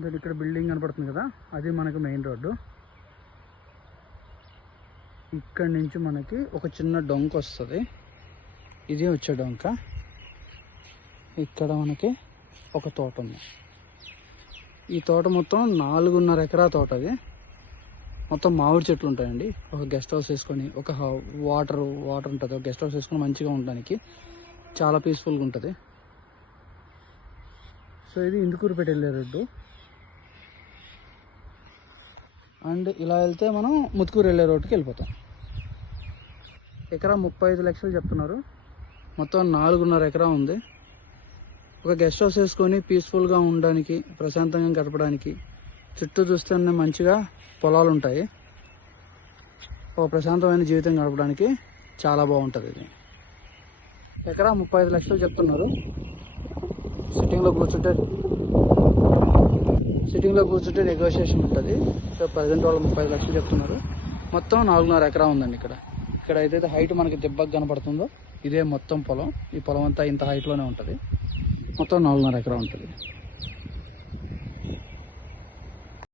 దాని ఇక్కడ బిల్డింగ్ కనపడుతుంది కదా, అది మనకు మెయిన్ రోడ్డు. ఇక్కడ నుంచి మనకి ఒక చిన్న డొంక వస్తుంది, ఇది వచ్చే డొంక. ఇక్కడ మనకి ఒక తోట ఉంది. ఈ తోట మొత్తం 4.5 ఎకరా తోట. అది మొత్తం మామిడి చెట్లు ఉంటాయండి. ఒక గెస్ట్ హౌస్ వేసుకొని, ఒక వాటర్ ఉంటుంది, ఒక గెస్ట్ హౌస్ వేసుకొని మంచిగా ఉండడానికి చాలా పీస్ఫుల్గా ఉంటుంది. సో ఇది ఇందుకూరుపేట వెళ్ళే రోడ్డు. అండ్ ఇలా వెళ్తే మనం ముత్తుకూరు వెళ్ళే రోడ్డుకి వెళ్ళిపోతాం. ఎకరా 35 లక్షలు చెప్తున్నారు. మొత్తం 4.5 ఎకరా ఉంది. ఒక గెస్ట్ హౌస్ వేసుకొని పీస్ఫుల్గా ఉండడానికి, ప్రశాంతంగా గడపడానికి, చుట్టూ చూస్తే మంచిగా పొలాలు ఉంటాయి. ఒక ప్రశాంతమైన జీవితం గడపడానికి చాలా బాగుంటుంది. ఇది ఎకరా 35 లక్షలు చెప్తున్నారు. సిట్టింగ్లో కూర్చుంటే నెగోషియేషన్ ఉంటుంది. సో ప్రజెంట్ వాళ్ళు 35 లక్షలు చెప్తున్నారు. మొత్తం 4.5 ఎకరా ఉందండి. ఇక్కడ అయితే హైట్ మనకి దెబ్బకు కనపడుతుందో ఇదే మొత్తం పొలం. ఈ పొలం అంతా ఇంత హైట్లోనే ఉంటుంది. మొత్తం 4.5 ఎకరా ఉంటుంది.